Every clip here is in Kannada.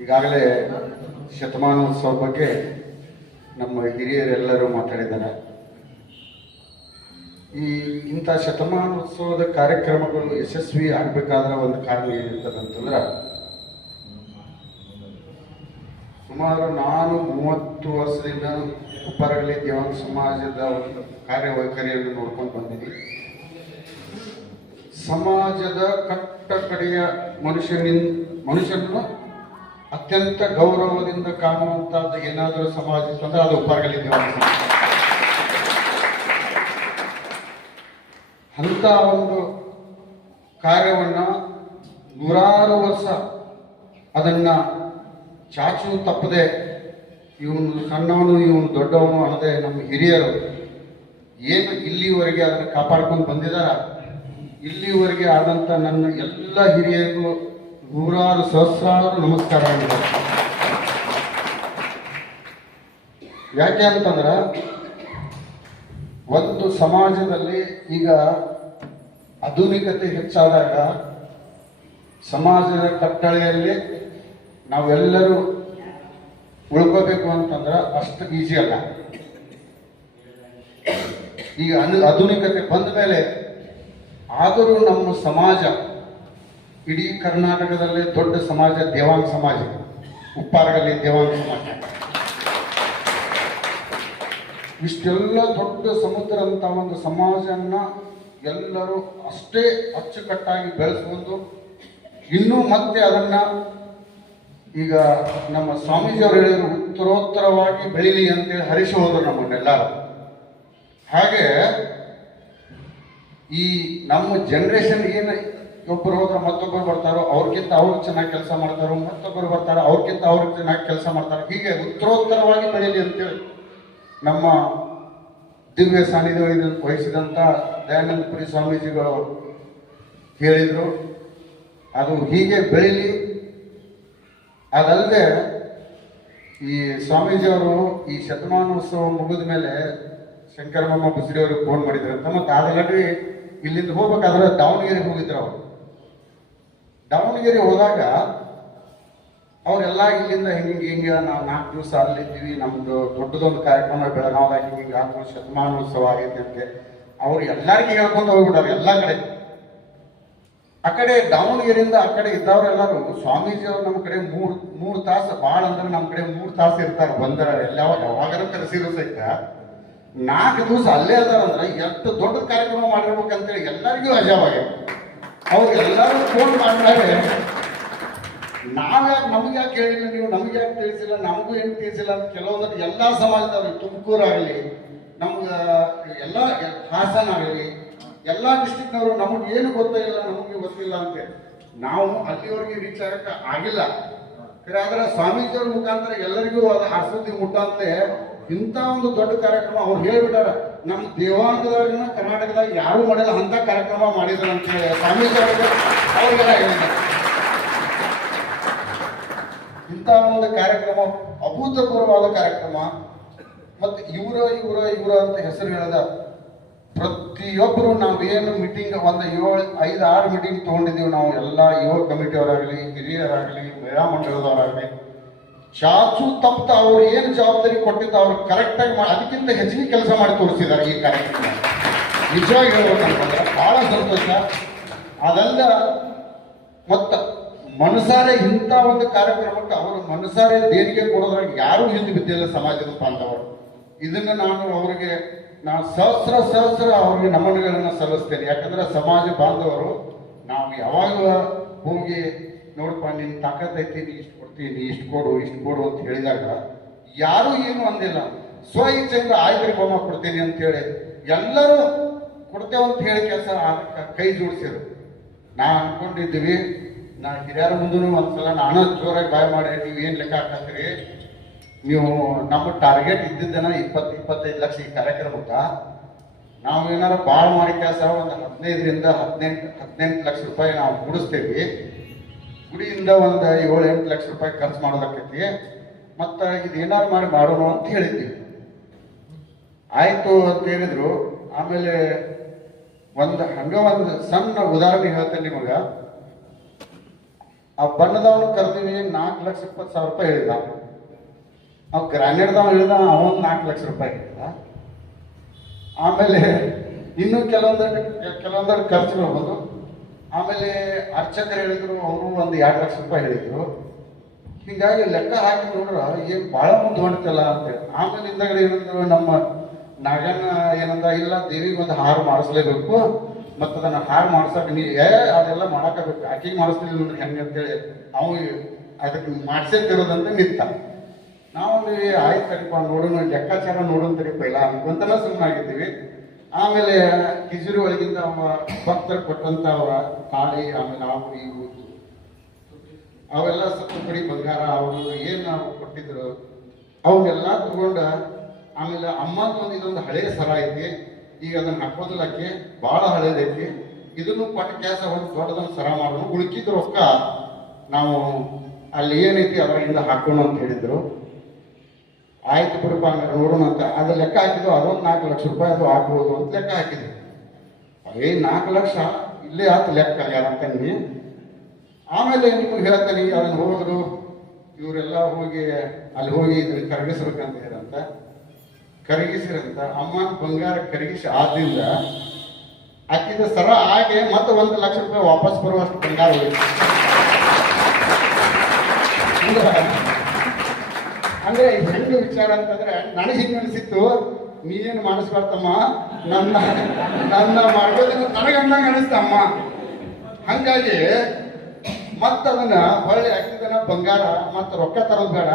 ಈಗಾಗಲೇ ಶತಮಾನೋತ್ಸವ ಬಗ್ಗೆ ನಮ್ಮ ಹಿರಿಯರೆಲ್ಲರೂ ಮಾತಾಡಿದ್ದಾರೆ. ಈ ಇಂಥ ಶತಮಾನೋತ್ಸವದ ಕಾರ್ಯಕ್ರಮಗಳು ಯಶಸ್ವಿ ಆಗಬೇಕಾದ್ರೆ ಒಂದು ಕಾರಣ ಏನಿರ್ತದಂತಂದ್ರೆ ಸುಮಾರು ನಾನು ಮೂವತ್ತು ವರ್ಷದಿಂದ ಉಪ್ಪರಗಲಿ ದೇವಾಂಗ ಸಮಾಜದ ಒಂದು ಕಾರ್ಯವೈಖರಿಯನ್ನು ನೋಡ್ಕೊಂಡು ಬಂದಿದ್ದೀನಿ ಸಮಾಜದ ಕಟ್ಟ ಕಡೆಯ ಮನುಷ್ಯನಿಂದ ಮನುಷ್ಯನನ್ನು ಅತ್ಯಂತ ಗೌರವದಿಂದ ಕಾಣುವಂತಹದ್ದು ಏನಾದರೂ ಸಮಾಜ ಇತ್ತಂದ್ರೆ ಅದು ಉಪ್ಪರಗಲಿ ಅಂತ ಒಂದು ಕಾರ್ಯವನ್ನ ನೂರಾರು ವರ್ಷ ಅದನ್ನ ಚಾಚು ತಪ್ಪದೆ ಇವನು ಸಣ್ಣವನು, ಇವನು ದೊಡ್ಡವನು ಅನ್ನದೆ ನಮ್ಮ ಹಿರಿಯರು ಏನು ಇಲ್ಲಿವರೆಗೆ ಅದನ್ನು ಕಾಪಾಡ್ಕೊಂಡು ಬಂದಿದಾರ ಇಲ್ಲಿವರೆಗೆ ಆದಂತ ನನ್ನ ಎಲ್ಲ ಹಿರಿಯರಿಗೂ ನೂರಾರು ಸಹಸ್ರಾರು ನಮಸ್ಕಾರ ಯಾಕೆ ಅಂತಂದ್ರೆ, ಒಂದು ಸಮಾಜದಲ್ಲಿ ಈಗ ಆಧುನಿಕತೆ ಹೆಚ್ಚಾದಾಗ ಸಮಾಜದ ಕಟ್ಟಳೆಯಲ್ಲಿ ನಾವೆಲ್ಲರೂ ಉಳ್ಕೋಬೇಕು ಅಂತಂದ್ರೆ ಅಷ್ಟು ಈಸಿ ಅಲ್ಲ. ಈಗ ಅನು, ಆಧುನಿಕತೆ ಬಂದ ಮೇಲೆ ಆದರೂ ನಮ್ಮ ಸಮಾಜ ಇಡೀ ಕರ್ನಾಟಕದಲ್ಲೇ ದೊಡ್ಡ ಸಮಾಜ, ದೇವಾಂಗ ಸಮಾಜ. ಉಪ್ಪಾರಗಲ್ಲಿ ದೇವಾಂಗ ಸಮಾಜ. ಇಷ್ಟೆಲ್ಲ ದೊಡ್ಡ ಸಮುದ್ರ ಅಂತ ಒಂದು ಸಮಾಜನ ಎಲ್ಲರೂ ಅಷ್ಟೇ ಅಚ್ಚುಕಟ್ಟಾಗಿ ಬೆಳೆಸ್ಕೊಂಡು ಇನ್ನೂ ಮತ್ತೆ ಅದನ್ನ ಈಗ ನಮ್ಮ ಸ್ವಾಮೀಜಿಯವರು ಹೇಳಿದ್ರು, ಉತ್ತರೋತ್ತರವಾಗಿ ಬೆಳೀಲಿ ಅಂತೇಳಿ ಹರಿಸಿ ಹೋದರು ನಮ್ಮನ್ನೆಲ್ಲರೂ. ಹಾಗೆ ಈ ನಮ್ಮ ಜನರೇಷನ್ ಏನು ಒಬ್ಬರು ಹೋದ್ರೆ ಮತ್ತೊಬ್ಬರು ಬರ್ತಾರೋ ಅವ್ರಿಗಿಂತ ಅವ್ರು ಚೆನ್ನಾಗಿ ಕೆಲಸ ಮಾಡ್ತಾರೋ ಮತ್ತೊಬ್ಬರು ಬರ್ತಾರೋ ಅವ್ರಿಗಿಂತ ಅವ್ರು ಚೆನ್ನಾಗಿ ಕೆಲಸ ಮಾಡ್ತಾರೋ. ಹೀಗೆ ಉತ್ತರೋತ್ತರವಾಗಿ ಬೆಳೀಲಿ ಅಂತೇಳಿ ನಮ್ಮ ದಿವ್ಯ ಸಾನ್ನಿಧ್ಯ ವಹಿಸಿದಂಥ ದಯಾನಂದ ಪುರಿ ಸ್ವಾಮೀಜಿಗಳು ಹೇಳಿದರು, ಅದು ಹೀಗೆ ಬೆಳೀಲಿ ಅದಲ್ಲದೆ ಈ ಸ್ವಾಮೀಜಿಯವರು ಈ ಶತಮಾನೋತ್ಸವ ಮುಗಿದ ಮೇಲೆ ಶಂಕರಮ್ಮ ಬುಸ್ರಿ ಅವ್ರಿಗೆ ಫೋನ್ ಮಾಡಿದ್ರಂತ ಮತ್ತೆ ಆಲ್ರೆಡಿ ಇಲ್ಲಿಂದ ಹೋಗ್ಬೇಕಾದ್ರೆ ದಾವಣಗೆರೆಗೆ ಹೋಗಿದ್ರು ಅವರು. ದಾವಣಗೆರೆ ಹೋದಾಗ ಅವರೆಲ್ಲ ಇಲ್ಲಿಂದ ಹಿಂಗೆ ಹಿಂಗೆ ನಾವು ನಾಲ್ಕು ದಿವಸ ಅಲ್ಲಿದ್ದೀವಿ, ನಮ್ದು ದೊಡ್ಡದೊಂದು ಕಾರ್ಯಕ್ರಮ ಬೆಳಗಾವದಾಗ ಹಿಂಗೆ ಹಿಂಗೆ ಆದ್ರೂ ಶತಮಾನೋತ್ಸವ ಆಗೈತೆ ಅಂತೆ ಅವ್ರು ಎಲ್ಲರಿಗೂ ಹೇಳ್ಕೊಂಡು ಹೋಗ್ಬಿಟ್ಟಾರೆ ಎಲ್ಲ ಕಡೆ. ಆ ಕಡೆ ದಾವಣಗೆರೆಯಿಂದ ಆ ಕಡೆ ಇದ್ದವರೆಲ್ಲರೂ ಸ್ವಾಮೀಜಿ ಅವ್ರು ನಮ್ಮ ಕಡೆ ಮೂರ್ ಮೂರ್ ತಾಸು ಭಾಳ ಅಂದ್ರೆ ನಮ್ಮ ಕಡೆ ಮೂರು ತಾಸು ಇರ್ತಾರೆ ಬಂದರ ಎಲ್ಲ ಯಾವಾಗಾರ ಕರೆಸಿರೋ ಸಹಿತ. ನಾಲ್ಕು ದಿವಸ ಅಲ್ಲೇ ಅದಾರಂದ್ರೆ ಎಷ್ಟು ದೊಡ್ಡ ಕಾರ್ಯಕ್ರಮ ಮಾಡಿರ್ಬೇಕಂತೇಳಿ ಎಲ್ಲರಿಗೂ ಅಜಾವಾಗ್ಯ ಅವ್ರು ಎಲ್ಲರೂ ಫೋನ್ ಮಾಡಿದಾಗ ನಾವ್ಯಾಕೆ ನಮ್ಗೆ ಯಾಕೆ ಹೇಳಿಲ್ಲ, ನೀವು ನಮ್ಗೆ ಯಾಕೆ ತಿಳಿಸಿಲ್ಲ, ನಮಗೂ ಏನು ತಿಳಿಸಿಲ್ಲ ಅಂತ ಕೆಲವೊಂದು ಎಲ್ಲ ಸಮಾಜದವ್ರಿಗೆ ತುಮಕೂರಾಗಲಿ, ನಮ್ಗೆ ಎಲ್ಲ ಹಾಸನ ಆಗಲಿ, ಎಲ್ಲ ಡಿಸ್ಟಿಕ್ನವರು ನಮಗೆ ಏನು ಗೊತ್ತಿಲ್ಲ ನಮಗೆ ಗೊತ್ತಿಲ್ಲ ಅಂತ. ನಾವು ಅಲ್ಲಿವರೆಗೆ ರೀಚ್ ಆಗಕ್ಕೆ ಆಗಿಲ್ಲ ಆದ್ರೆ ಸ್ವಾಮೀಜಿಯವ್ರ ಮುಖಾಂತರ ಎಲ್ಲರಿಗೂ ಅದು ಆಸ್ಪತ್ರೆ ಮುಟ್ಟಂತೆ ಇಂಥ ಒಂದು ದೊಡ್ಡ ಕಾರ್ಯಕ್ರಮ ಅವ್ರು ಹೇಳ್ಬಿಟ್ಟಾರ. ನಮ್ಮ ದೇವಾಂಗದವ್ರನ್ನ ಕರ್ನಾಟಕದಾಗ ಯಾರು ಮಾಡಿಲ್ಲ, ಅಂತ ಕಾರ್ಯಕ್ರಮ ಮಾಡಿದ್ರು ಅಂತ ಅವ್ರಿಗೆ ಅವ್ರಿಗೆಲ್ಲ ಇಂಥ ಒಂದು ಕಾರ್ಯಕ್ರಮ, ಅಭೂತಪೂರ್ವವಾದ ಕಾರ್ಯಕ್ರಮ, ಮತ್ತೆ ಇವರ ಇವರ ಇವರ ಅಂತ ಹೆಸರು ಹೇಳದ ಪ್ರತಿಯೊಬ್ಬರು ಏನು ಮೀಟಿಂಗ್ ಒಂದು ಏಳು, ಐದು, ಆರು ಮೀಟಿಂಗ್ ತಗೊಂಡಿದ್ದೀವಿ ನಾವು, ಎಲ್ಲ ಯುವ ಕಮಿಟಿಯವರಾಗಲಿ, ಹಿರಿಯರಾಗಲಿ ಮಂಡಳದವರಾಗಲಿ ಚಾಚು ತಪ್ಪ ಅವರು ಏನು ಜವಾಬ್ದಾರಿ ಕೊಟ್ಟಿದ್ದು ಅವ್ರು ಕರೆಕ್ಟಾಗಿ ಮಾಡಿ ಅದಕ್ಕಿಂತ ಹೆಚ್ಚಿಗೆ ಕೆಲಸ ಮಾಡಿ ತೋರಿಸಿದ್ದಾರೆ ಈ ಕಾರ್ಯಕ್ರಮ. ನಿಜವಾಗಿ ಹೇಳ್ಬೇಕಂತಂದ್ರೆ ಬಹಳ ಸಂತೋಷ. ಅದಲ್ಲ ಮತ್ತ ಮನಸಾರೆ ಇಂಥ ಒಂದು ಕಾರ್ಯಕ್ರಮಕ್ಕೆ ಅವರು ಮನಸಾರೆ ದೇಣಿಗೆ ಕೊಡೋದ್ರಾಗ ಯಾರೂ ಹಿಂದೆ ಬಿದ್ದಿಲ್ಲ ಸಮಾಜದ ಬಾಂಧವರು ಇದನ್ನ ನಾನು ಅವರಿಗೆ, ನಾನು ಸಹಸ್ರ ಸಹಸ್ರ ಅವ್ರಿಗೆ ನಮನಗಳನ್ನು ಸಲ್ಲಿಸ್ತೇನೆ. ಯಾಕಂದ್ರೆ ಸಮಾಜ ಬಾಂಧವರು, ನಾವು ಯಾವಾಗ ಹೋಗಿ ನೋಡಪ್ಪ ನಿನ್ ತಾಕತ್ತೈತಿ ನೀ ಇಷ್ಟು ಕೊಡ್ತೀನಿ ಇಷ್ಟು ಕೊಡು ಇಷ್ಟು ಕೊಡು ಅಂತ ಹೇಳಿದಾಗ ಯಾರೂ ಏನು ಅಂದಿಲ್ಲ. ಸ್ವ ಇಚ್ಛೆಯಿಂದ ಆಯ್ಕೆ ಬೊಮ್ಮ, ಕೊಡ್ತೀನಿ ಅಂತ ಹೇಳಿ ಎಲ್ಲರೂ ಕೊಡ್ತೇವೆ ಅಂತ ಹೇಳಿ ಕೆಲಸ ಕೈ ಜೋಡಿಸಿರು. ನಾ ಅನ್ಕೊಂಡಿದ್ದೀವಿ, ನಾ ಹಿರಿಯರ ಮುಂದೂ ಒಂದ್ಸಲ ನಾನು ಜೋರಾಗಿ ಬಾಯ್ ಮಾಡಿ ನೀವು ಏನು ಲೆಕ್ಕ ಹಾಕತ್ತೀರಿ? ನೀವು ನಮ್ಮ ಟಾರ್ಗೆಟ್ ಇದ್ದಿದ್ದೇನ ಇಪ್ಪತ್ತು, ಇಪ್ಪತ್ತೈದು ಲಕ್ಷ ಈ ಕಾರ್ಯಕ್ರಮಕ್ಕೆ ನಾವು ಏನಾರು ಭಾಳ ಮಾಡಿ ಕೆಲಸ ಒಂದು ಹದಿನೈದರಿಂದ ಹದಿನೆಂಟು ಹದಿನೆಂಟು ಲಕ್ಷ ರೂಪಾಯಿ ನಾವು ಕೊಡಿಸ್ತೇವೆ. ಗುಡಿಯಿಂದ ಒಂದು ಏಳು ಎಂಟು ಲಕ್ಷ ರೂಪಾಯಿ ಖರ್ಚು ಮಾಡೋದಕ್ಕೈತಿ. ಮತ್ತು ಇದು ಮಾಡಿ ಮಾಡೋಣ ಅಂತ ಹೇಳಿದ್ವಿ. ಆಯಿತು ಅಂತ ಹೇಳಿದ್ರು. ಆಮೇಲೆ ಒಂದು ಹಂಗ ಒಂದು ಸಣ್ಣ ಉದಾಹರಣೆ ಹೇಳ್ತೇನೆ ನಿಮಗೆ. ಆ ಬಣ್ಣದವನು ಕರೆದಿವಿ ನಾಲ್ಕು ಲಕ್ಷ ಇಪ್ಪತ್ತು ಸಾವಿರ ರೂಪಾಯಿ ಹೇಳಿದ ಅವ್ ಗ್ರಾನೇಡ್ದವ ಹೇಳಿದ, ಅವನ್ ನಾಲ್ಕು ಲಕ್ಷ ರೂಪಾಯಿ ಹೇಳಿದ ಆಮೇಲೆ ಇನ್ನೂ ಕೆಲವೊಂದಷ್ಟು ಕೆಲವೊಂದಷ್ಟು ಖರ್ಚು ಬಂದು ಆಮೇಲೆ ಅರ್ಚಕರು ಹೇಳಿದ್ರು, ಅವರು ಒಂದು ಎರಡು ಲಕ್ಷ ರೂಪಾಯಿ ಹೇಳಿದ್ರು. ಹೀಗಾಗಿ ಲೆಕ್ಕ ಹಾಕಿ ನೋಡ್ರ ಏನ್ ಭಾಳ ಮುಂದೆ ಹೊಂಟಲ್ಲ ಅಂತೇಳಿ ಆಮೇಲೆ ಹಿಂದಗಡೆ ಏನಂದ್ರು, ನಮ್ಮ ನಾಗನ ಏನಂದ, ಇಲ್ಲ, ದೇವಿಗೆ ಒಂದು ಹಾರು ಮಾಡಿಸ್ಲೇಬೇಕು. ಮತ್ತು ಅದನ್ನ ಹಾರ ಮಾಡಿಸಕ್ ನೀ, ಏ, ಅದೆಲ್ಲ ಮಾಡಾಕಬೇಕು. ಆಕಿಗೆ ಮಾಡಿಸ್ಲಿಲ್ಲ ನೋಡ್ರಿ ಹೆಂಗೆ ಅಂತೇಳಿ ಅವು ಅದಕ್ಕೆ ಮಾಡ್ಸೇತಿರೋದಂತ ನಿಂತ ನಾವು ಆಯ್ತು ತಡಿಪ ನೋಡೋಣ ಲೆಕ್ಕಾಚಾರ ನೋಡೋಣ ತಡಿಪ ಇಲ್ಲ, ಅನ್ಕೊಂತನ ಸುಮ್ಮನಾಗಿದ್ದೀವಿ ಆಮೇಲೆ ಕಿಜುರಿ ಒಳಗಿಂದ ಅವ ಭಕ್ತರು ಕೊಟ್ಟಂತ ಅವರ ತಾಳಿ, ಆಮೇಲೆ ಆಮಿ ಇವು ಅವೆಲ್ಲ ಸತ್ತು ಪಡಿ ಬಂಗಾರ, ಅವರು ಏನು ನಾವು ಕೊಟ್ಟಿದ್ರು, ಅವನ್ನೆಲ್ಲ ತಗೊಂಡ ಆಮೇಲೆ ಅಮ್ಮನ ಒಂದು ಇದೊಂದು ಹಳೆಯ ಸರ ಐತಿ. ಈಗ ಅದನ್ನ ಹಾಕೋದಿಲ್ಲ ಬಹಳ ಹಳೇದೈತಿ. ಇದನ್ನು ಪಟ್ಟ ಕ್ಯಾಸ ಒಂದು ದೊಡ್ಡದೊಂದು ಸರ ಮಾಡೋದು ಉಳ್ಕಿದ್ರು ರೊಕ್ಕ ನಾವು ಅಲ್ಲಿ ಏನೈತಿ ಅದರಿಂದ ಹಾಕೋಣ ಅಂತ ಹೇಳಿದ್ರು. ಆಯ್ತು ಬಿಡಪ್ಪ ನೋಡೋಣ ಅಂತ. ಅದು ಲೆಕ್ಕ ಹಾಕಿದ್ದು ಅದೊಂದು ನಾಲ್ಕು ಲಕ್ಷ ರೂಪಾಯಿ ಅದು ಆಗ್ಬೋದು ಅಂತ ಲೆಕ್ಕ ಹಾಕಿದೆ ಅದೇ ನಾಲ್ಕು ಲಕ್ಷ? ಇಲ್ಲೇ ಆತು ಲೆಕ್ಕ ಯಾರಂತೀನಿ ಆಮೇಲೆ ನಿಮಗೆ ಹೇಳ್ತೀನಿ, ಅದನ್ನು ಹೋದ್ರು. ಇವರೆಲ್ಲ ಹೋಗಿ, ಅಲ್ಲಿ ಹೋಗಿ ಇದನ್ನು ಕರಗಿಸ್ಬೇಕಂತ ಹೇಳಂತ. ಕರಗಿಸಿರಂತ, ಅಮ್ಮನ ಬಂಗಾರ ಕರಗಿಸಿ ಆದ್ರಿಂದ ಹಾಕಿದ ಸರ ಹಾಗೆ ಮತ್ತೆ ಒಂದು ಲಕ್ಷ ರೂಪಾಯಿ ವಾಪಸ್ ಬರುವಷ್ಟು ಬಂಗಾರ ಹೋಯ್ತು ಅಂದ್ರೆ ಹೆಣ್ಣು ವಿಚಾರ ಅಂತಂದ್ರೆ ನನಗೆ ಹಿಂಗೆ ಅನಿಸಿತ್ತು, ನೀ ಏನು ಮಾಡಿಸ್ಬಾರ್ದಮ್ಮ? ನನ್ನ ನನ್ನ ಮಾಡೋದನ್ನ ನನಗೆ ಅಂದಂಗೆ ಅನಿಸ್ತಮ್ಮ ಹಂಗಾಗಿ ಮತ್ತ ಅದನ್ನ ಹೊಳ್ಳಿ ಹಾಕಿದನ ಬಂಗಾರ, ಮತ್ತೆ ರೊಕ್ಕ ತರೋದು ಬೇಡ.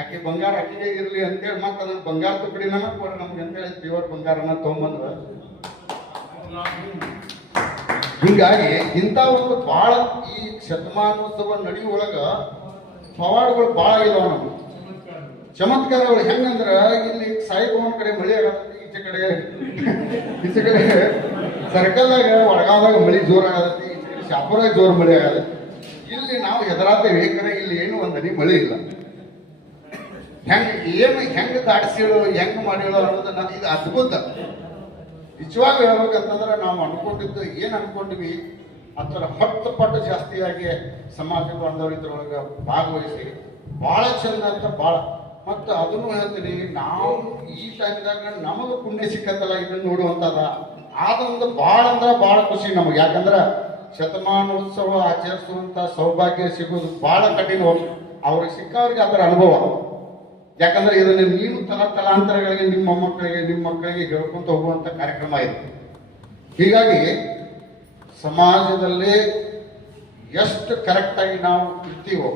ಆಕೆ ಬಂಗಾರ ಅಕ್ಕಿಗೆ ಇರಲಿ ಅಂತೇಳಿ ಮತ್ತೆ ಅದನ್ನ ಬಂಗಾರ ತುಕಡಿನ ನಮಗ್ ಕೊಡ್ರಿ ನಮ್ಗೆ ಅಂತೇಳಿ ದೇವರ ಬಂಗಾರನ ತಗೊಂಬಂದ್ರ ಹಿಂಗಾಗಿ ಇಂಥ ಒಂದು ಬಹಳ ಈ ಶತಮಾನೋತ್ಸವ ನಡೆಯುವೊಳಗ ಪವಾಡಗಳು ಬಹಳ ಇದಾವ ನಮ್ಗೆ. ಚಮತ್ಕಾರಗಳು ಹೆಂಗಂದ್ರ, ಇಲ್ಲಿ ಸಾಯಿಬವನ ಕಡೆ ಮಳೆ ಆಗತ್ತೆ, ಈಚೆ ಕಡೆ ಈಚೆ ಕಡೆ ಸರ್ಕಲ್ದಾಗ ಒಳಗಾದಾಗ ಮಳಿ ಜೋರ್ ಆಗತ್ತೆ, ಈಚೆ ಕಡೆ ಶಾಪುರಾಗ ಜೋರ್ ಮಳೆ ಆಗತ್ತೆ. ಇಲ್ಲಿ ನಾವು ಹೆದರಾತೇವೆ ಕಡೆ ಇಲ್ಲಿ ಏನು ಒಂದನಿ ಮಳೆ ಇಲ್ಲ. ಹೆಂಗ್, ಏನು ಹೆಂಗ್ ದಾಟಿಸಿಳು ಹೆಂಗ್ ಮಾಡಿಳು ಅನ್ನೋದು ನಾನು ಇದು ಅದ್ಭುತ. ನಿಜವಾಗ ಹೇಳ್ಬೇಕಂತಂದ್ರೆ ನಾವು ಅನ್ಕೊಂಡಿದ್ದು ಏನು ಅನ್ಕೊಂಡ್ವಿ, ಅದರ ಹತ್ತು ಪಟ್ಟು ಜಾಸ್ತಿಯಾಗಿ ಸಮಾಜ ಬಾಂಧವರು ಇದ್ರೊಳಗೆ ಭಾಗವಹಿಸಿ ಬಹಳ ಚಂದ ಅಂತ ಬಹಳ ಮತ್ತು ಅದನ್ನು ಹೇಳ್ತೀನಿ, ನಾವು ಈ ಟೈಮ್ದಾಗ ನಮಗೆ ಪುಣ್ಯ ಸಿಕ್ಕತ್ತಲ್ಲ ಇದನ್ನು ನೋಡುವಂಥದ ಆದ್ರಿಂದ ಭಾಳ ಅಂದ್ರೆ ಭಾಳ ಖುಷಿ ನಮಗೆ. ಯಾಕಂದ್ರೆ ಶತಮಾನೋತ್ಸವ ಆಚರಿಸುವಂಥ ಸೌಭಾಗ್ಯ ಸಿಗೋದು ಬಹಳ ಕಠಿಣ ಅವ್ರಿಗೆ ಸಿಕ್ಕವ್ರಿಗೆ ಅದರ ಅನುಭವ. ಯಾಕಂದ್ರೆ ಇದನ್ನು ನೀವು ತಲ ತಲಾಂತರಗಳಿಗೆ ನಿಮ್ಮ ಮಕ್ಕಳಿಗೆ ನಿಮ್ಮ ಮಕ್ಕಳಿಗೆ ಹೇಳ್ಕೊಂತ ಹೋಗುವಂತ ಕಾರ್ಯಕ್ರಮ ಇದೆ. ಹೀಗಾಗಿ ಸಮಾಜದಲ್ಲಿ ಎಷ್ಟು ಕರೆಕ್ಟಾಗಿ ನಾವು ಇರ್ತೀವೋ,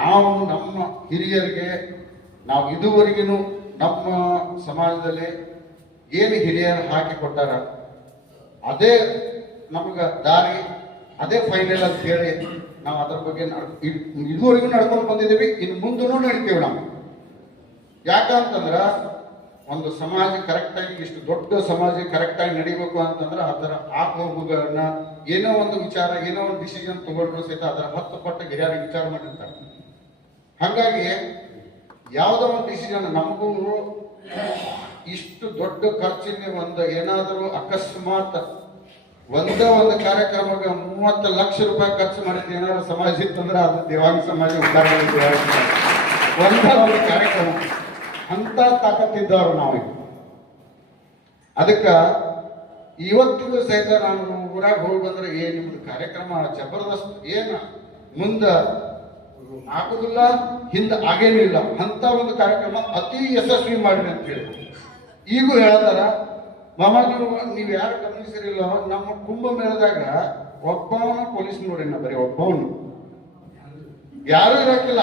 ನಾವು ನಮ್ಮ ಹಿರಿಯರಿಗೆ ನಾವು ಇದುವರೆಗೂ ನಮ್ಮ ಸಮಾಜದಲ್ಲಿ ಏನು ಹಿರಿಯರು ಹಾಕಿ ಕೊಟ್ಟಾರ ಅದೇ ನಮ್ಗೆ ದಾರಿ, ಅದೇ ಫೈನಲ್ ಅಂತ ಹೇಳಿ ನಾವು ಅದ್ರ ಬಗ್ಗೆ ಇದುವರೆಗೂ ನಡ್ಕೊಂಡು ಬಂದಿದ್ದೀವಿ, ಇನ್ನು ಮುಂದೂ ನಡಿತೀವಿ ನಾವು. ಯಾಕಂತಂದ್ರೆ ಒಂದು ಸಮಾಜ ಕರೆಕ್ಟಾಗಿ, ಇಷ್ಟು ದೊಡ್ಡ ಸಮಾಜ ಕರೆಕ್ಟಾಗಿ ನಡಿಬೇಕು ಅಂತಂದ್ರೆ ಅದರ ಆಗೋಗುಗಳನ್ನ ಏನೋ ಒಂದು ವಿಚಾರ, ಏನೋ ಒಂದು ಡಿಸಿಷನ್ ತಗೊಂಡ್ರು ಸಹಿತ ಅದರ ಹತ್ತು ಪಟ್ಟ ಹಿರಿಯರಿಗೆ ವಿಚಾರ ಮಾಡಿರ್ತಾರೆ. ಹಾಗಾಗಿ ಯಾವುದೋ ಒಂದು ಡಿಸಿಷನ್ ನಮಗೂ ಇಷ್ಟು ದೊಡ್ಡ ಖರ್ಚಿನ ಒಂದು ಏನಾದರೂ ಅಕಸ್ಮಾತ್ ಒಂದೇ ಒಂದು ಕಾರ್ಯಕ್ರಮಕ್ಕೆ ಮೂವತ್ತು ಲಕ್ಷ ರೂಪಾಯಿ ಖರ್ಚು ಮಾಡಿದ್ದು ಏನಾದರೂ ಸಮಾಜ ಇತ್ತಂದ್ರೆ ಅದು ದೇವಾಂಗ ಸಮಾಜ ಉದ್ಧಾರ ಮಾಡಿ ಒಂದೇ ಒಂದು ಕಾರ್ಯಕ್ರಮ. ಅಂತ ತಾಕತ್ತಿದ್ದವರು ನಾವು ಅದಕ್ಕೆ ಇವತ್ತಿಗೂ ಸಹಿತ ನಾನು ಊರಾಗ ಹೋಗಿ ಬಂದ್ರೆ ಏನು ನಿಮ್ದು ಕಾರ್ಯಕ್ರಮ ಜಬರ್ದಸ್ತ್. ಏನು? ಮುಂದ ಆಗುದಿಲ್ಲ ಹಿಂದೆ ಆಗೇನೂ ಇಲ್ಲ. ಅಂತ ಒಂದು ಕಾರ್ಯಕ್ರಮ ಅತಿ ಯಶಸ್ವಿ ಮಾಡಿದೆ ಅಂತ ಹೇಳಿ ಈಗೂ ಹೇಳ್ತಾರ, ಮಾಮ ನೀವು ನೀವು ಯಾರು ಗಮನಿಸಿರಿಲ್ಲ ನಮ್ಮ ಕುಂಭಮೇಳದಾಗ ಒಬ್ಬವನ ಪೊಲೀಸ್ ನೋಡಿ ನಾ ಬರೀ ಒಬ್ಬವನು. ಯಾರು ಇರಕ್ಕಿಲ್ಲ.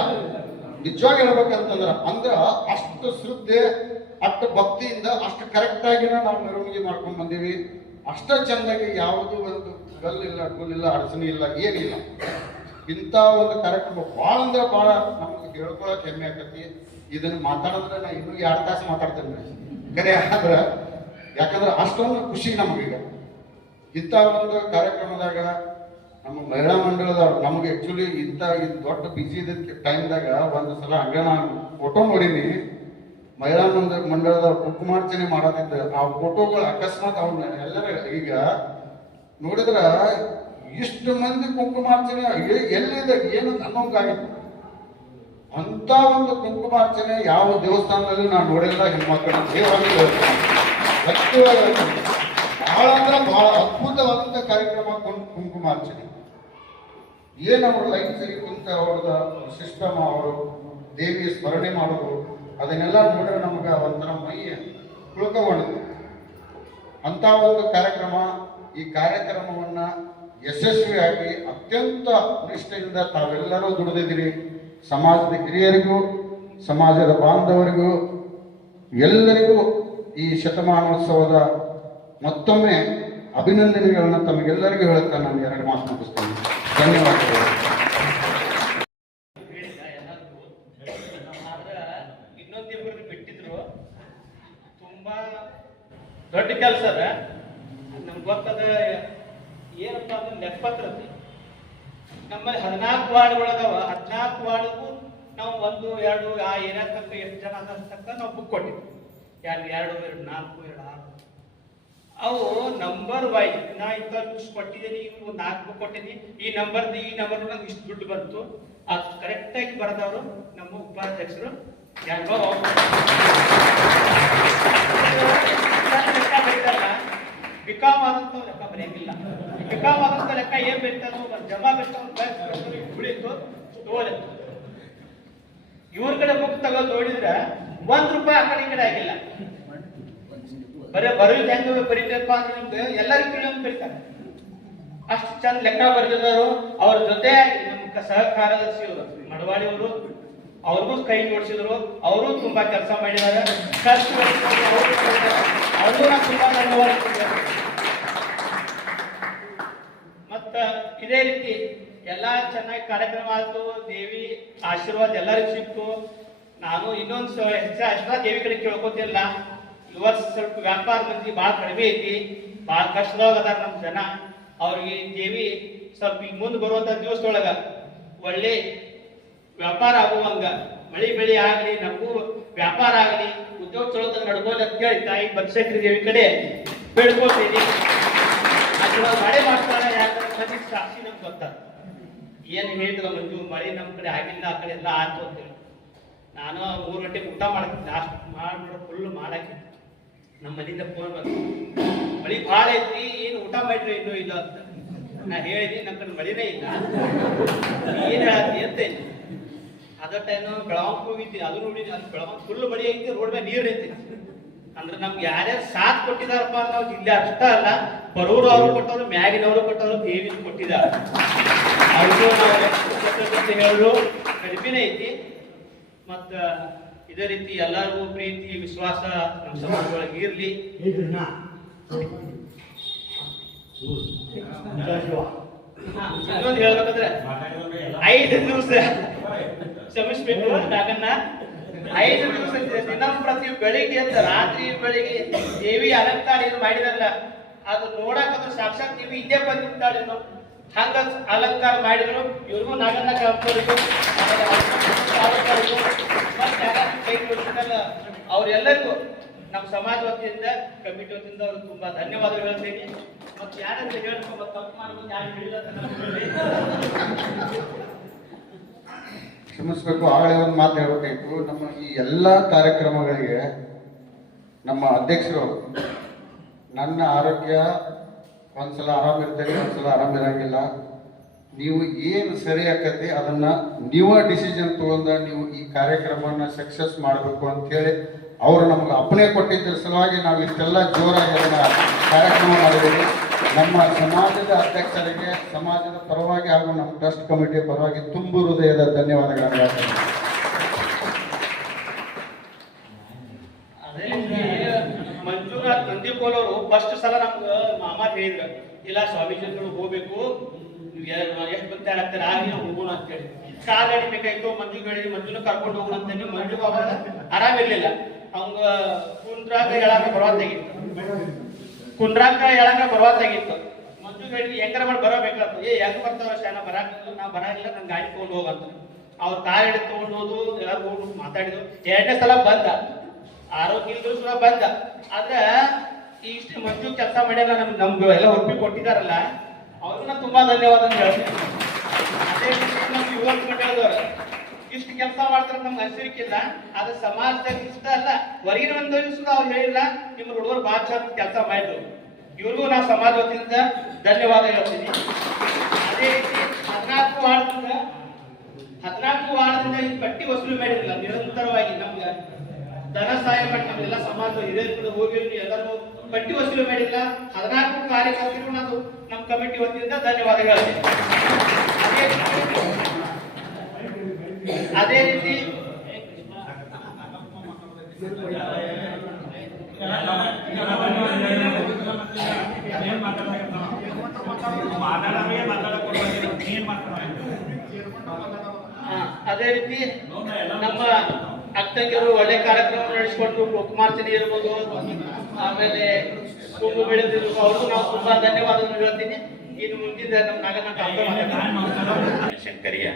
ನಿಜವಾಗಿ ಹೇಳ್ಬೇಕಂತಂದ್ರ, ಅಂದ್ರ ಅಷ್ಟು ಶ್ರದ್ಧೆ, ಅಷ್ಟು ಭಕ್ತಿಯಿಂದ, ಅಷ್ಟು ಕರೆಕ್ಟ್ ಆಗಿನ ನಾವು ಮೆರವಣಿಗೆ ಮಾಡ್ಕೊಂಡ್ ಬಂದೀವಿ. ಅಷ್ಟ ಚಂದಾಗಿ ಯಾವುದು ಒಂದು ಗಲ್ಲಿಲ್ಲ ಗುಲ್ಲಿಲ್ಲ ಅಡಚಣೆ ಇಲ್ಲ, ಏನಿಲ್ಲ. ಇಂಥ ಒಂದು ಕಾರ್ಯಕ್ರಮ ಭಾಳ ಅಂದ್ರೆ ಭಾಳ ನಮ್ಗೆ ಹೇಳ್ಕೊಳಕ್ ಹೆಮ್ಮೆ ಆಕತಿ. ಇದನ್ನ ಮಾತಾಡಿದ್ರೆ ನಾ ಇನ್ನೂ ಎರಡು ತಾಸು ಮಾತಾಡ್ತೇನೆ ಕರೆ ಆದ್ರೆ, ಯಾಕಂದ್ರೆ ಅಷ್ಟೊಂದು ಖುಷಿ ನಮಗೀಗ ಇಂಥ ಒಂದು ಕಾರ್ಯಕ್ರಮದಾಗ ನಮ್ಮ ಮಹಿಳಾ ಮಂಡಳದವ್ರು ನಮ್ಗೆ ಆಕ್ಚುಲಿ ಇಂಥ ಇದು ದೊಡ್ಡ ಬಿಸಿ ಇದ್ದ ಟೈಮ್ದಾಗ ಒಂದು ಸಲ ಹಂಗೆ ನಾನು ಫೋಟೋ ನೋಡೀನಿ. ಮಹಿಳಾ ಮಂಡ ಮಂಡಳದವ್ರು ಕುಂಕುಮಾರ್ಚನೆ ಮಾಡೋದಿದ್ದ ಆ ಫೋಟೋಗಳು ಅಕಸ್ಮಾತ್ ಅವ್ನ ಎಲ್ಲರ ಈಗ ನೋಡಿದ್ರ ಇಷ್ಟು ಮಂದಿ ಕುಂಕುಮಾರ್ಚನೆ ಎಲ್ಲಿದೆ? ಏನು ಅನ್ನೋಂಗಾಗಿತ್ತು ಅಂತ ಒಂದು ಕುಂಕುಮಾರ್ಚನೆ ಯಾವ ದೇವಸ್ಥಾನದಲ್ಲಿ ನಾನು ನೋಡಿಲ್ಲ. ಹೆಣ್ಮಕ್ಕಳ ದೇವರಲ್ಲಿ. ಬಹಳ ಅಂದ್ರೆ ಬಹಳ ಅದ್ಭುತವಾದಂತ ಕಾರ್ಯಕ್ರಮ ಕುಂಕುಮಾರ್ಚನೆ ಏನು ಅವರು ಲೈಫ್ ಸರಿ ಕುಂತ ಅವ್ರದ ಸಿಸ್ಟಮ್ ಅವರು, ದೇವಿಯ ಸ್ಮರಣೆ ಮಾಡೋದು, ಅದನ್ನೆಲ್ಲ ನೋಡಿದ್ರೆ ನಮ್ಗೆ ಒಂಥರ ಮೈ ಪುಳಕಗೊಂಡಿದೆ ಅಂತ ಒಂದು ಕಾರ್ಯಕ್ರಮ, ಈ ಕಾರ್ಯಕ್ರಮವನ್ನ ಯಶಸ್ವಿಯಾಗಿ ಅತ್ಯಂತ ನಿಷ್ಠೆಯಿಂದ ತಾವೆಲ್ಲರೂ ದುಡಿದಿದ್ದೀರಿ. ಸಮಾಜದ ಹಿರಿಯರಿಗೂ, ಸಮಾಜದ ಬಾಂಧವರಿಗೂ, ಎಲ್ಲರಿಗೂ ಈ ಶತಮಾನೋತ್ಸವದ ಮತ್ತೊಮ್ಮೆ ಅಭಿನಂದನೆಗಳನ್ನು ತಮಗೆಲ್ಲರಿಗೂ ಹೇಳುತ್ತಾ ನಾನು ಎರಡು ಮಾತು ಮುಗಿಸ್ತೇನೆ. ಧನ್ಯವಾದಗಳು. ದೊಡ್ಡ ಕೆಲಸ ನಮ್ಗೆ ಗೊತ್ತದ ಏನಪ್ಪ ಅಂದ್ರೆ ಲೆಕ್ಕಪತ್ರತಿ ನಮ್ಮಲ್ಲಿ ಹದಿನಾಲ್ಕು ವಾರ್ಡ್ಗಳದಾವ, ಹದಿನಾಲ್ಕು ವಾರ್ಡ್ಗೂ ನಾವು ಒಂದು, ಎರಡು, ಆ ಏರಿಯಾ ತಕ್ಕ ಎಷ್ಟು ಜನ ಅದ ತಕ್ಕ ನಾವು ಬುಕ್ ಕೊಟ್ಟಿದ್ವಿ. ಎರಡು ಎರಡು ಎರಡು, ನಾಲ್ಕು, ಎರಡು, ಆರು. ಅವು ನಂಬರ್ ವೈಸ್ ನಾ ಇಂಥ ಬುಕ್ಸ್ ಕೊಟ್ಟಿದ್ದೀನಿ, ಇವು ನಾಲ್ಕು ಬುಕ್ ಕೊಟ್ಟಿದ್ದೀನಿ. ಈ ನಂಬರ್ ಈ ನಂಬರ್ ನಂಗೆ ಇಷ್ಟು ದುಡ್ಡು ಬಂತು. ಅದು ಕರೆಕ್ಟಾಗಿ ಬರೆದವರು ನಮ್ಮ ಉಪಾಧ್ಯಕ್ಷರು. ಯಾರೋ ಲೆಕ್ಕ ಬರೀತಾರಲ್ಲ ಬಿಕಾಮ್ ಆದಂತ ಲೆಕ್ಕ ಬರೆಯಂಗಿಲ್ಲ ಬಿಕಾಮ್ ಆದಂತ ಲೆಕ್ಕ ಏನ್ ಬರೀತಾರೋ ಒಂದು ಜಮಾ ಇವ್ರ ಕಡೆ ಬುಕ್ ತಗೊಂಡು ನೋಡಿದ್ರೆ ಒಂದ್ ರೂಪಾಯಿ ಆ ಕಡೆ ಕಡೆ ಆಗಿಲ್ಲ. ಬರೀ ಬರೋ ಹೆಂಗ ಬರೀತಪ್ಪ ಅಂದ್ರೆ ನಿಮ್ಗೆ ಎಲ್ಲರಿಗೂ ತಿಳಿಯೋದು ಬರೀತಾರೆ ಅಷ್ಟು ಚಂದ ಲೆಕ್ಕ ಬರೆದಿದ್ದಾರೆ ಅವ್ರ ಜೊತೆ ನಮ್ಮ ಸಹ ಮಡವಾಳಿ ಅವರು, ಅವ್ರಿಗೂ ಕೈ ಜೋಡಿಸಿದ್ರು, ಅವರು ತುಂಬಾ ಕೆಲಸ ಮಾಡಿದ್ದಾರೆ ಖರ್ಚು ಮಾಡಿದ್ರು, ಅವ್ರು ಮಾಡಿದ್ದಾರೆ. ಅವ್ರಿಗೂ ನಾನು ತುಂಬಾ ಧನ್ಯವಾದ ಕೊಡ್ತೀನಿ. ಮತ್ತ ಇದೇ ರೀತಿ ಎಲ್ಲ ಚೆನ್ನಾಗಿ ಕಾರ್ಯಕ್ರಮ ಆಯ್ತು, ದೇವಿ ಆಶೀರ್ವಾದ ಎಲ್ಲರಿಗೂ ಸಿಕ್ತು. ನಾನು ಇನ್ನೊಂದು ಹೆಚ್ಚ ಅಷ್ಟ ದೇವಿ ಕಡೆ ಕೇಳ್ಕೊತಿಲ್ಲ ಈ ಸ್ವಲ್ಪ ವ್ಯಾಪಾರ ಮಂದಿ ಭಾಳ ಕಡಿಮೆ ಐತಿ. ಭಾಳ ಕಷ್ಟದಾಗ ಅದಾರ ನಮ್ಮ ಜನ. ಅವ್ರಿಗೆ ದೇವಿ ಸ್ವಲ್ಪ ಈಗ ಮುಂದೆ ಬರುವಂಥ ದಿವಸದೊಳಗ ಒಳ್ಳೆ ವ್ಯಾಪಾರ ಆಗುವಂಗ, ಮಳಿ ಬೆಳಿ ಆಗಲಿ, ನಮಗೂ ವ್ಯಾಪಾರ ಆಗಲಿ, ಉದ್ಯೋಗ ಚಲೋ ನಡ್ಕೋಲಿ ಅಂತ ಹೇಳಿ ತಾಯಿ ಬನಶಂಕರಿ ದೇವಿ ಕಡೆ ಬೇಡ್ಕೊಳ್ತೀನಿ ಅದ್ರ ಮಾಡೇ ಮಾಡ್ತಾಳೆ ನನಗೆ ಸಾಕ್ಷಿ ನಮ್ಗೆ ಗೊತ್ತ? ಏನು ಹೇಳಿದ್ರು ಮಂಜು? ಮಳೆ ನಮ್ಮ ಕಡೆ ಆಗಿಲ್ಲ, ಆ ಕಡೆ ಎಲ್ಲ ಆಯ್ತು ಅಂತೇಳಿ ನಾನು ಮೂರು ಗಂಟೆಗೆ ಊಟ ಮಾಡ್ತೀನಿ ಲಾಸ್ಟ್ ಮಾಡ್ಬಿಡೋ ಫುಲ್ ಮಾಡಾಕಿ ನಮ್ಮ ಮನೆಯಿಂದ ಫೋನ್ ಬಂತು. ಮಳಿ ಭಾಳ ಐತಿ ಏನು ಊಟ ಮಾಡಿದ್ರೆ ಇನ್ನೂ ಇಲ್ಲ ಅಂತ. ನಾ ಹೇಳಿದ್ವಿ ನಮ್ಮ ಕಡೆ ಮಳಿನೇ ಇಲ್ಲ ಏನು ಹೇಳತ್ತಿ ಅಂತ ಅದ ಟೈಮ್ ಬೆಳಗಾವ್ ಹೋಗಿದ್ವಿ ಅದು ನೋಡಿದ್ದೆ, ಅದು ಬೆಳಗಾವ್ ಫುಲ್ ಮಳಿ ಐತಿ ರೋಡ್ ಮೇಲೆ ನೀರು ಐತಿ. ಅಂದ್ರೆ ನಮ್ಗೆ ಯಾರ್ಯಾರು ಸಾಥ್ ಕೊಟ್ಟಿದಾರಪ್ಪ ಅಂದ್ರೆ ಇಲ್ಲಿ ಅಷ್ಟ ಅಲ್ಲ. ಬರೋರು ಅವರು ಕೊಟ್ಟವರು ಮ್ಯಾಗಿನವರು ಕೊಟ್ಟವರು ಬೇವಿ ಕೊಟ್ಟಿದ್ದಾರೆ. ಅವ್ರಿಗೂ ನಾವು ಕೃತಜ್ಞತೆ ಹೇಳಿದ್ರು ಕಡಿಮೆನೇ ಐತಿ. ಮತ್ತ ಇದೇ ರೀತಿ ಎಲ್ಲರಿಗೂ ಪ್ರೀತಿ ವಿಶ್ವಾಸ ನಮ್ಮ ಸಮಾಜದೊಳಗೆ ಇರ್ಲಿ. ಇನ್ನೊಂದು ಹೇಳ್ಬೇಕಂದ್ರೆ ಐದು ದಿವಸ ಕ್ಷಮಿಸ್ಬೇಕು ನಾಗನ್ನ ಐದು ದಿವಸ ದಿನ ಪ್ರತಿ ಬೆಳಿಗ್ಗೆ ಅಂತ ರಾತ್ರಿ ಬೆಳಿಗ್ಗೆ ದೇವಿ ಅಲಂಕಾರ ಏನು ಮಾಡಿದಲ್ಲ. ಅದು ನೋಡಕಂದ್ರೆ ಸಾಕ್ಷಾತ್ ನೀವು ಇದೇ ನಾವು ಹಂಗ ಅಲಂಕಾರ ಮಾಡಿದ್ರು. ಇವ್ರಿಗೂ ನಾಗನ್ನ ಕಾಪಾಡಿದ್ರು ಕೈ ಕೊಡ್ತಿದ್ದಲ್ಲ ಅವ್ರೆಲ್ಲರಿಗೂ ನಮ್ಮ ಸಮಾಜ ವತಿಯಿಂದ, ಕಮಿಟಿ ವತಿಯಿಂದ ಅವ್ರಿಗೆ ತುಂಬಾ ಧನ್ಯವಾದಗಳು ಹೇಳ್ತೀನಿ. ಮತ್ತೆ ಯಾರಂತ ಹೇಳ್ಕೊ ಮತ್ತೆ ತಪ್ಪು ಮಾಡೋದು ಯಾರು ಹೇಳಿಲ್ಲ ಕ್ಷಮಿಸ್ಬೇಕು ಆಗಲೇ ಒಂದು ಮಾತು ಹೇಳಬೇಕು. ನಮ್ಮ ಈ ಎಲ್ಲ ಕಾರ್ಯಕ್ರಮಗಳಿಗೆ ನಮ್ಮ ಅಧ್ಯಕ್ಷರು, ನನ್ನ ಆರೋಗ್ಯ ಒಂದ್ಸಲ ಆರಾಮಿರ್ತೇನೆ ಒಂದ್ಸಲ ಆರಾಮಿರಂಗಿಲ್ಲ ನೀವು ಏನು ಸರಿ ಆಕತಿ, ಅದನ್ನ ನೀವ ಡಿಸಿಷನ್ ತಗೊಂಡ ನೀವು ಈ ಕಾರ್ಯಕ್ರಮವನ್ನ ಸಕ್ಸಸ್ ಮಾಡಬೇಕು ಅಂತ ಹೇಳಿ ಅವರು ನಮ್ಗೆ ಅಪ್ಪಣೆ ಕೊಟ್ಟಿದ್ದ ಸಲುವಾಗಿ ನಾವು ಇಷ್ಟೆಲ್ಲ ಜೋರಾಗಿ ಕಾರ್ಯಕ್ರಮ ಮಾಡಿದ್ದೀವಿ ನಮ್ಮ ಸಮಾಜದ ಅಧ್ಯಕ್ಷರಿಗೆ, ಸಮಾಜದ ಪರವಾಗಿ ಹಾಗೂ ನಮ್ಮ ಟ್ರಸ್ಟ್ ಕಮಿಟಿ ಪರವಾಗಿ ತುಂಬು ಹೃದಯದ ಧನ್ಯವಾದಗಳನ್ನು ಮಂಜುನಾಥ್ ನಂದಿಕೋಲ್ ಅವರು ಫಸ್ಟ್ ಸಲ ನಮ್ಗೆ ಮಾಮ ಹೇಳಿದ್ರು. ಇಲ್ಲ ಸ್ವಾಮೀಜಿ ಹೋಗ್ಬೇಕು. ಎಷ್ಟು ಬಂತ ಆಗ್ತಾರೆ ಆಗಿ ಹೋಗೋಣ ಅಂತ ಹೇಳಿ. ಕಾರ್ ಗಾಡಿ ಬೇಕಾಯ್ತು, ಮಂಜು ಹೇಳಿ ಮಂಜುನ ಕರ್ಕೊಂಡು ಹೋಗೋಣ ಅಂತ ಮಂಜು ಬಾಬಾ ಆರಾಮಿರ್ಲಿಲ್ಲ. ಅವಂಗ ಕುಂದ್ರಾಗ ಹೇಳಾಕ ಬರವಾತಾಗಿತ್ತು ಕುಂದ್ರಾಕ ಹೇಳಂಗ ಬರವಾತಾಗಿತ್ತು ಮಂಜು ಹೇಳಿದ್ವಿ, ಹೆಂಗರ ಮಾಡಿ ಬರಬೇಕಂತ ಏ ಹೆಂಗ್ ಬರ್ತಾವ ಶಾನ ಬರಾಕ ನಾ ಬರಂಗಿಲ್ಲ ನಂಗೆ ಗಾಡಿ ತಗೊಂಡು ಹೋಗಂತ ಅವ್ರ ಕಾರ್ ಹಿಡಿದು ತಗೊಂಡು ಹೋದು ಎಲ್ಲ ಹೋಗ್ಬಿಟ್ಟು ಮಾತಾಡಿದ್ರು. ಎರಡನೇ ಸಲ ಬಂದ. ಆರೋಗ್ಯ ಇಲ್ದ್ರು ಸಲ ಬಂದ. ಆದ್ರ ಇಷ್ಟು ಮಂಜು ಕೆಲಸ ಮಾಡ್ಯಾರ ನಮ್ ನಮ್ಗೆ ಎಲ್ಲ ಒಪ್ಪಿ ಕೊಟ್ಟಿದಾರಲ್ಲ ಅವ್ರನ್ನ ತುಂಬಾ ಧನ್ಯವಾದ ಹೇಳ್ತೀನಿ. ಅದೇ ರೀತಿ ನಮ್ಮ ಯುವ ಮಂಡಳದವರು ಇಷ್ಟು ಕೆಲಸ ಮಾಡ್ತಾರೆ ನಮ್ಗೆ ಹಸಿರಿಕಿಲ್ಲ ಆದ್ರೆ ಸಮಾಜದಾಗ ಇಷ್ಟ ಅಲ್ಲ. ಹೊರಗಿನ ಒಂದು ಸುದ ಅವ್ರು ಹೇಳಿಲ್ಲ. ನಿಮ್ಮ ಹುಡುಗರು ಚಂದ ಕೆಲಸ ಮಾಡಿದ್ರು. ಇವ್ರಿಗೂ ನಾವು ಸಮಾಜ ವತಿಯಿಂದ ಧನ್ಯವಾದ ಹೇಳ್ತೀನಿ. ಅದೇ ರೀತಿ ಹದಿನಾಲ್ಕು ವಾರದಿಂದ ಹದಿನಾಲ್ಕು ವಾರದಿಂದ ಈ ಪಟ್ಟಿ ವಸೂಲಿ ಮಾಡಿರಲಿಲ್ಲ. ನಿರಂತರವಾಗಿ ನಮ್ಗೆ ಧನ ಸಹಾಯ ಮಾಡಿ ನಮ್ಮೆಲ್ಲ ಸಮಾಜ ಹಿರಿಯರು ಕೂಡ ಹೋಗಿ ಎಲ್ಲರೂ ಪಟ್ಟಿ ವಸೂಲಿ ಮಾಡಿಲ್ಲ. ಹದಿನಾಲ್ಕು ಕಾರ್ಯಕರ್ತರಿಗೂ ನಾನು ನಮ್ಮ ಕಮಿಟಿ ವತಿಯಿಂದ ಧನ್ಯವಾದ ಹೇಳ್ತೀನಿ. ಅದೇ ಅದೇ ರೀತಿ ಅದೇ ರೀತಿ ನಮ್ಮ ಅಕ್ಕಂಗಿಯರು ಒಳ್ಳೆ ಕಾರ್ಯಕ್ರಮ ನಡೆಸಿಕೊಟ್ಟು ಕುಮಾರ್ಚನಿ ಇರ್ಬೋದು, ಆಮೇಲೆ ಕುಂಭ ಬೆಳೆದಿರ್ಬೋದು ಅವ್ರಿಗೂ ನಾವು ತುಂಬಾ ಧನ್ಯವಾದಗಳು ಹೇಳ್ತೀನಿ. ಇನ್ನು ಮುಂದಿನ ನಮ್ಮ ನಾಗನ ಮಾತಾಡ್ತಾರೆ ಶಂಕರಿಯ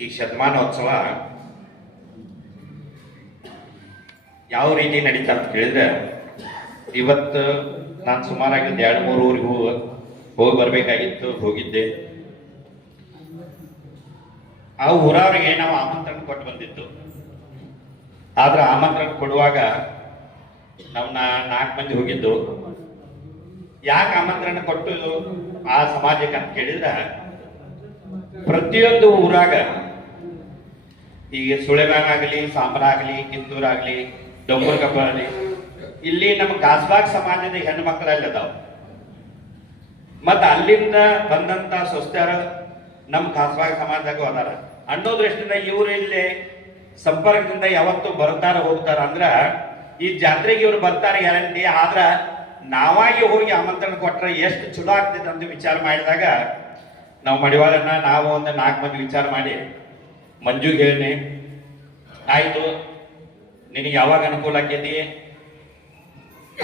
ಈ ಶತಮಾನೋತ್ಸವ ಯಾವ ರೀತಿ ನಡೀತಾ ಅಂತ ಕೇಳಿದ್ರೆ, ಇವತ್ತು ನಾನು ಸುಮಾರಾಗಿ ಎರಡು, ಮೂರು ಊರಿಗೂ ಹೋಗಿ ಬರಬೇಕಾಗಿತ್ತು, ಹೋಗಿದ್ದೆ. ಆ ಊರವರಿಗೆ ನಾವು ಆಮಂತ್ರಣ ಕೊಟ್ಟು ಬಂದಿತ್ತು. ಆದ್ರೆ ಆಮಂತ್ರಣ ಕೊಡುವಾಗ ನಾವು ನಾಲ್ಕು ಮಂದಿ ಹೋಗಿದ್ದು. ಯಾಕೆ ಆಮಂತ್ರಣ ಕೊಟ್ಟು ಆ ಸಮಾಜಕ್ಕೆ ಅಂತ ಕೇಳಿದ್ರೆ, ಪ್ರತಿಯೊಂದು ಊರಾಗ ಈಗ ಸುಳೆಬ್ಯಾಗ್ ಆಗಲಿ ಸಾಂಬ್ರ ಆಗಲಿ ಕಿತ್ತೂರ್ ಆಗಲಿ ಡೊಂಬರ್ಗಪ್ಪ ಆಗಲಿ ಇಲ್ಲಿ ನಮ್ಮ ಕಾಸ್ಬಾಗ್ ಸಮಾಜದ ಹೆಣ್ಣು ಮಕ್ಕಳಲ್ಲಿ ಅದಾವ ಮತ್ತ ಅಲ್ಲಿಂದ ಬಂದಂತ ಸ್ವಸ್ಥರ ನಮ್ಮ ಕಾಸ್ಬಾಗ್ ಸಮಾಜದಾಗ ಅದಾರ. ಅನ್ನೋ ದೃಷ್ಟಿಯಿಂದ ಇವ್ರು ಇಲ್ಲಿ ಸಂಪರ್ಕದಿಂದ ಯಾವತ್ತು ಬರ್ತಾರ ಹೋಗ್ತಾರ ಅಂದ್ರ, ಈ ಜಾತ್ರೆಗೆ ಇವ್ರು ಬರ್ತಾರೆ ಗ್ಯಾರಂಟಿ ಆದ್ರ ನಾವಾಗಿ ಹೋಗಿ ಆಮಂತ್ರಣ ಕೊಟ್ರೆ ಎಷ್ಟು ಚಲೋ ಆಗ್ತೈತೆ ಅಂತ ವಿಚಾರ ಮಾಡಿದಾಗ, ನಾವು ಮಡಿವಾಳನ್ನ ನಾವು ಒಂದು ನಾಲ್ಕು ಮಂದಿ ವಿಚಾರ ಮಾಡಿ ಮಂಜುಗೆ ಹೇಳಿ ಆಯ್ತು, ನಿನಗೆ ಯಾವಾಗ ಅನುಕೂಲ ಆಕೈತಿ?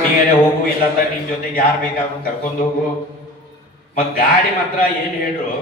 ನೀನೇ ಹೋಗು ಇಲ್ಲ ನಿನ್ ಜೊತೆಗೆ ಯಾರು ಬೇಕಾದ್ರು ಕರ್ಕೊಂಡು ಹೋಗು. ಮತ್ ಗಾಡಿ ಮಾತ್ರ ಏನು ಹೇಳ್ರು